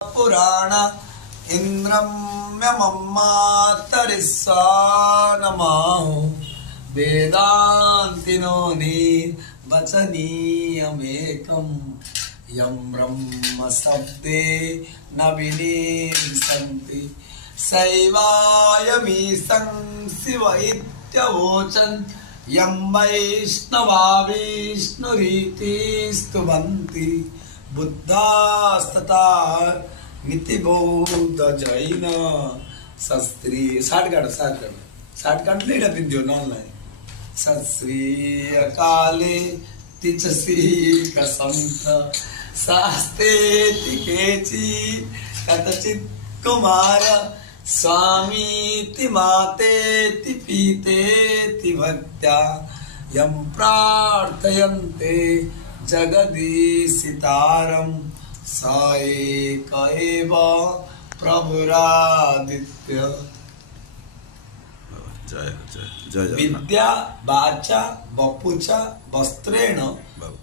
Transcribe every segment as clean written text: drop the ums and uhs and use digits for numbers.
पुराण इंद्रम मम्मातरिस्सा नमाहो वेदांतिनो वचनीयमेकं यं ब्रह्म शब्दे न विनिर्सन्ति सैवायमीशं शिव इत्यवोचन् यं वैष्णवा विष्णुरीति स्तुवन्ति बुद्धास्तथा मिति बौद्ध जैन शास्त्री शार्ट लेडा पिंदियो ऑनलाइन शास्त्री काले तिचसी कसंत शास्ते तिकेची कतचित कुमार स्वामी तिमाते तिपीते तिभक्त्या यं प्रार्थयन्ते जगदीशितारं स एक एव प्रभुरादित्य। विद्या वाचा वपुचा वस्त्रेण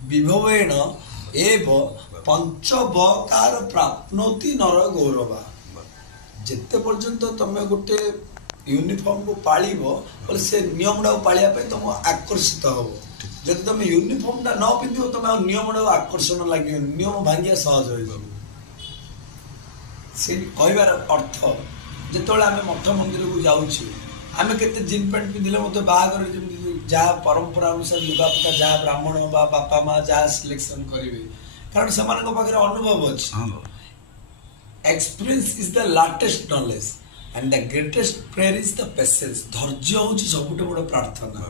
विभवेण एव पंचवकार प्राप्नोति नर गौरवा। जिते पर्यंत तमे गोटे यूनिफॉर्म को पालिबो बोले से नियम डा पालिया पे तुम आकर्षित होबो। जब तुम यूनिफॉर्म टा न पिंदिबो तुम नियम डा आकर्षण लागियो नियम भांगिया सहज होइबो। से कहबार अर्थ जेतोले आमे मठ मंदिर को जाउछु आमे केते जीन पैंट पिंदिले मते बाहागर जा परंपरा अनुसार लुगापटा जा ब्राह्मण बा बापा माँ जा सिलेक्शन करिवे कारण सेमानक पाखरे अनुभव अछि। Experience is the latest knowledge and the greatest prayer is the patience. धैर्य होची सबुठे बड़ प्रार्थना।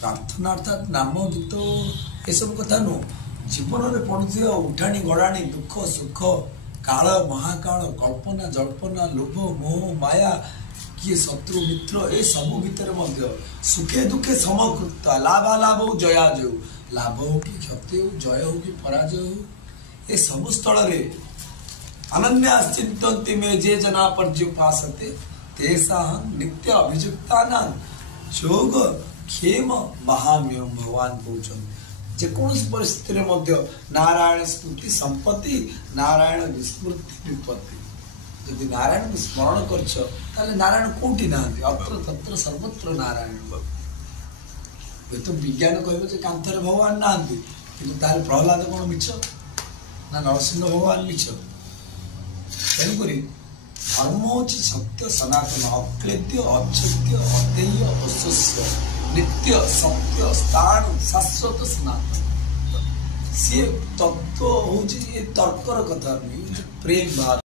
प्रार्थना अर्थात नाम गीत ए सब कथा नु जीवन रे पडुथियो उठाणी गडाणी दुख सुख काल महाकाल कल्पना जल्पना लोभ मोह माया किए शत्रु मित्र ए सब भितर मध्य सुखे दुखे समकृत लाभालाभ हो जया जो लाभ हो कि क्षति हो जय हो कि पराजय हो ए सब स्थल रे अनन्याश्चिन्तन्ति मे जे जना पर्युपासते तेषां नित्य अभियुक्तानां जोग क्षेम महाम्यम भगवान कहउछन। जे कोनोसी परिस्थिति रे मध्य नारायण स्मृति संपत्ति नारायण विस्मृति विपत्ति। यदि नारायण को स्मरण करछ ताले नारायण कोठी नांती अत्र तत्र सर्वत्र नारायण। ये तो विज्ञान कहबो जे कांथरे भगवान नांती किंतु ताले प्रहलाद कोन मिछ ना नरसिंह भगवान मिछ। तेणुकरी धर्म हूँ सत्य सनातन अक्लेद्य अच्छेद्य अध्येय अशस्य नित्य सत्य स्थान शाश्वत सनातन। सी तत्व हूँ तर्कर कथा नुहे प्रेम भाव।